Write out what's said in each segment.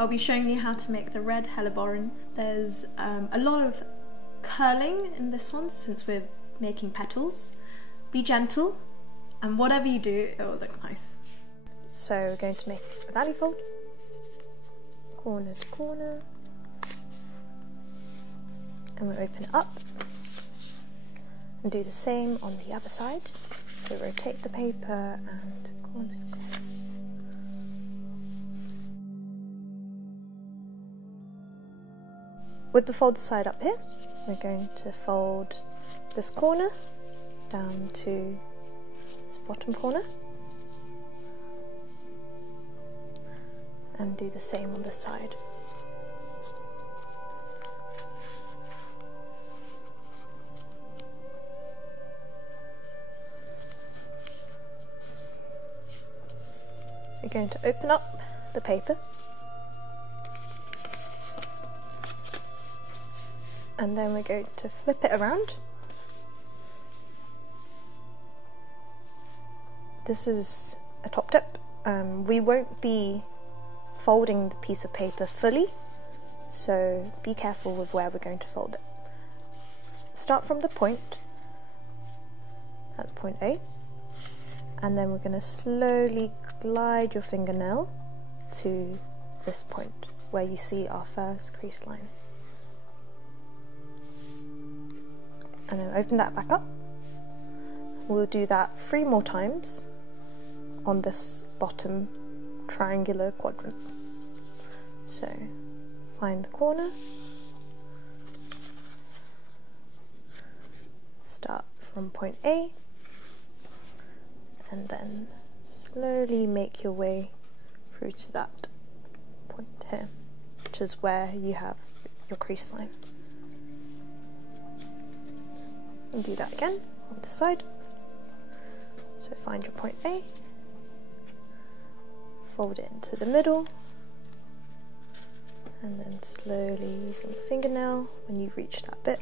I'll be showing you how to make the Red Helleborine. There's a lot of curling in this one since we're making petals. Be gentle, and whatever you do, it will look nice. So we're going to make a valley fold, corner to corner, and we'll open it up and do the same on the other side. So rotate the paper and corner to corner. With the fold side up here, we're going to fold this corner down to this bottom corner and do the same on this side. We're going to open up the paper and then we're going to flip it around. This is a top tip. We won't be folding the piece of paper fully, so be careful with where we're going to fold it. Start from the point, that's point A, and then we're going to slowly glide your fingernail to this point where you see our first crease line. And then open that back up. We'll do that 3 more times on this bottom triangular quadrant. So find the corner, start from point A, and then slowly make your way through to that point here, which is where you have your crease line. And do that again on this side. So find your point A, fold it into the middle, and then slowly using the fingernail, when you reach that bit,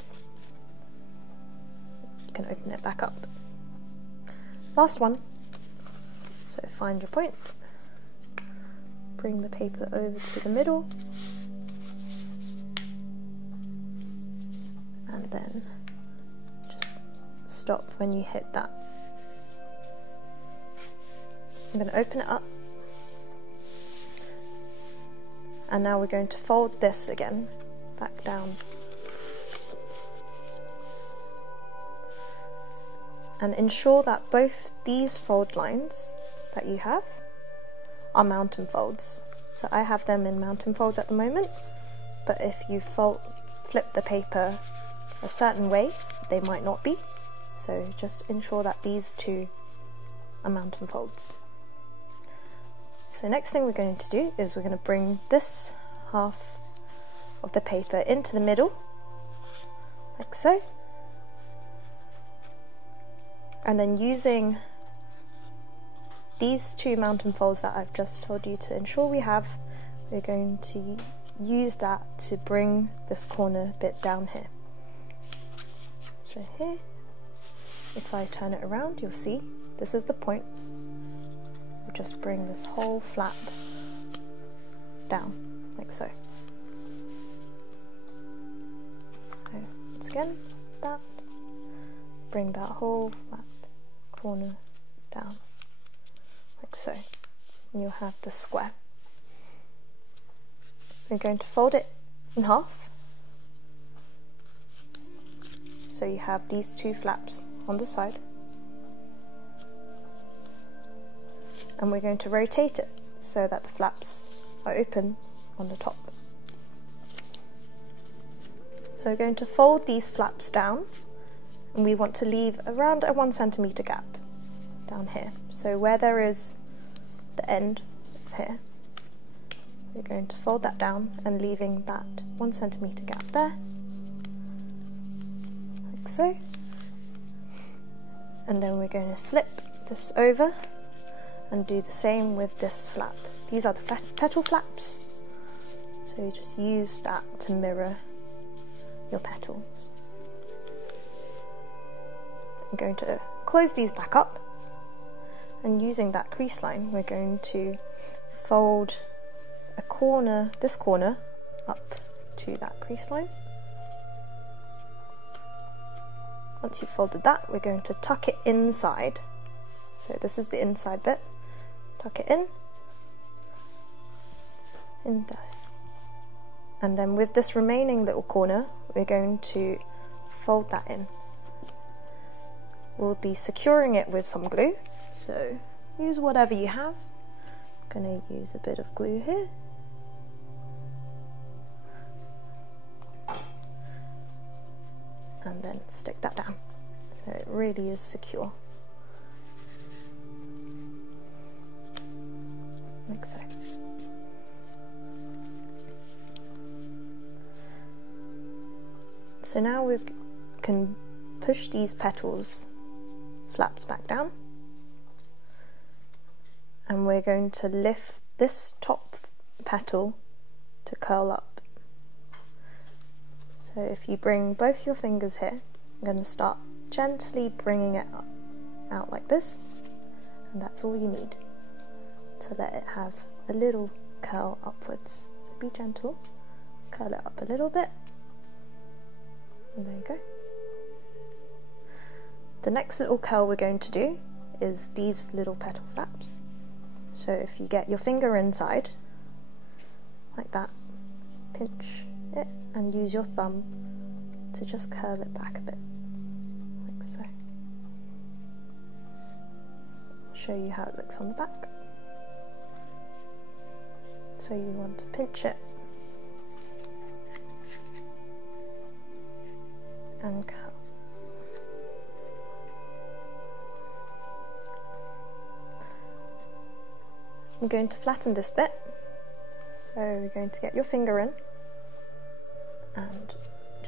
you can open it back up. Last one. So find your point, bring the paper over to the middle, and then stop when you hit that. I'm going to open it up, and now we're going to fold this again back down, and ensure that both these fold lines that you have are mountain folds. So I have them in mountain folds at the moment, but if you flip the paper a certain way, they might not be. So just ensure that these two are mountain folds. So next thing we're going to do is we're going to bring this half of the paper into the middle, like so. And then using these two mountain folds that I've just told you to ensure we have, we're going to use that to bring this corner bit down here. So here, if I turn it around, you'll see this is the point. We'll just bring this whole flap down, like so. So once again, that, bring that whole flap corner down, like so, and you'll have the square. We're going to fold it in half, so you have these two flaps on the side, and we're going to rotate it so that the flaps are open on the top. So we're going to fold these flaps down, and we want to leave around a 1 centimeter gap down here. So where there is the end here, we're going to fold that down and leaving that 1 centimeter gap there, like so. And then we're going to flip this over and do the same with this flap. These are the petal flaps, so you just use that to mirror your petals. I'm going to close these back up, and using that crease line we're going to fold a corner, this corner, up to that crease line. Once you've folded that, we're going to tuck it inside. So this is the inside bit. Tuck it in there. And then with this remaining little corner, we're going to fold that in. We'll be securing it with some glue, so use whatever you have. I'm going to use a bit of glue here. And then stick that down, so it really is secure. Like so. So now we can push these petals flaps back down, and we're going to lift this top petal to curl up. So if you bring both your fingers here, I'm going to start gently bringing it up, out like this, and that's all you need to let it have a little curl upwards. So be gentle, curl it up a little bit, and there you go. The next little curl we're going to do is these little petal flaps. So if you get your finger inside, like that, pinch it and use your thumb to just curl it back a bit, like so. I'll show you how it looks on the back. So you want to pinch it and curl. I'm going to flatten this bit, so you're going to get your finger in and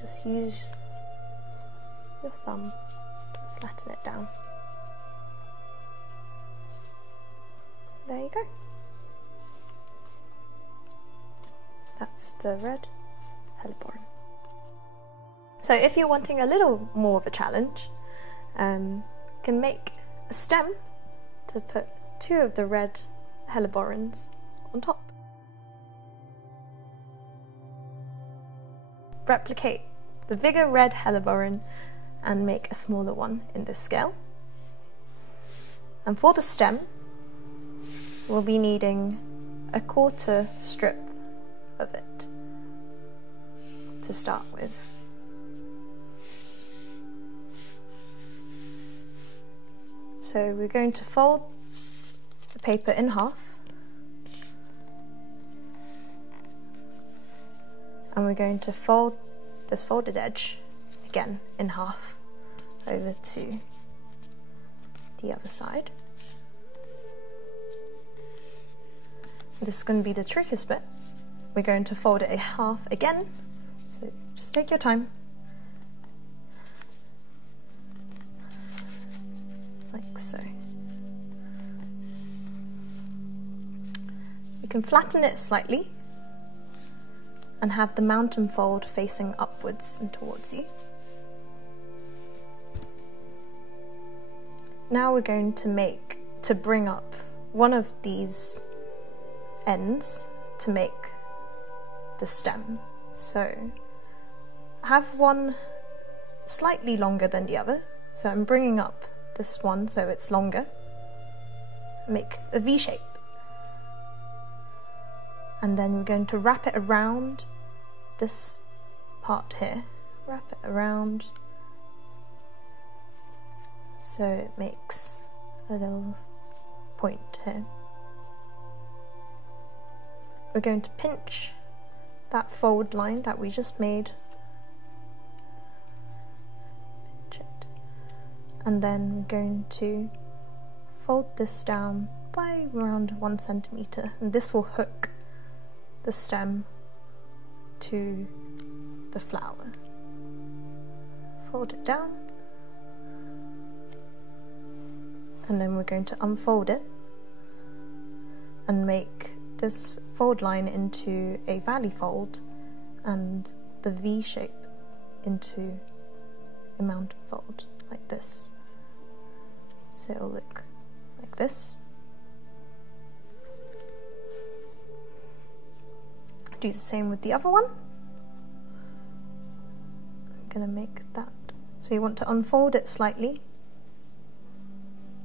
just use your thumb to flatten it down. There you go. That's the Red Helleborine. So if you're wanting a little more of a challenge, you can make a stem to put 2 of the red Helleborines on top. Replicate the bigger red Helleborine and make a smaller one in this scale. And for the stem, we'll be needing a 1/4 strip of it to start with. So we're going to fold the paper in half, and we're going to fold this folded edge again in half over to the other side. This is going to be the trickiest bit. We're going to fold it in half again, so just take your time. Like so. You can flatten it slightly and have the mountain fold facing upwards and towards you. Now we're going to bring up one of these ends to make the stem. So have one slightly longer than the other. So I'm bringing up this one so it's longer. Make a V shape. And then we're going to wrap it around this part here. Wrap it around so it makes a little point here. We're going to pinch that fold line that we just made. Pinch it. And then we're going to fold this down by around 1 centimeter, and this will hook the stem to the flower. Fold it down, and then we're going to unfold it and make this fold line into a valley fold and the V shape into a mountain fold, like this. So it'll look like this. Do the same with the other one. I'm going to make that. So you want to unfold it slightly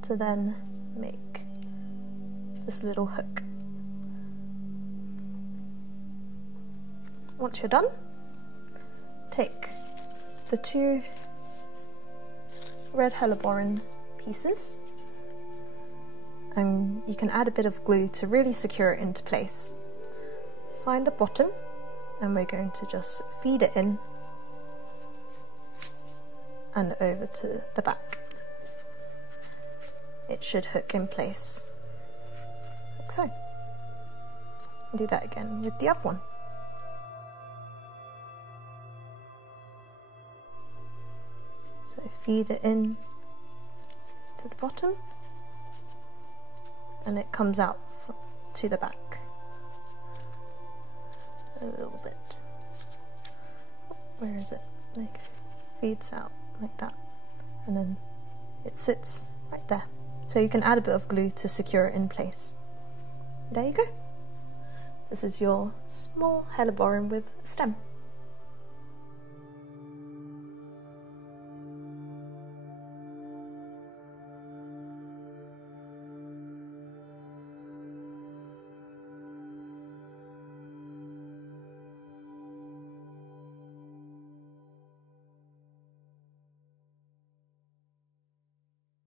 to then make this little hook. Once you're done, take the 2 Red Helleborine pieces, and you can add a bit of glue to really secure it into place. Find the bottom, and we're going to just feed it in and over to the back. It should hook in place, like so. Do that again with the other one. So feed it in to the bottom, and it comes out to the back a little bit. Where is it? Like, feeds out like that, and then it sits right there. So you can add a bit of glue to secure it in place. There you go. This is your small Helleborine with a stem.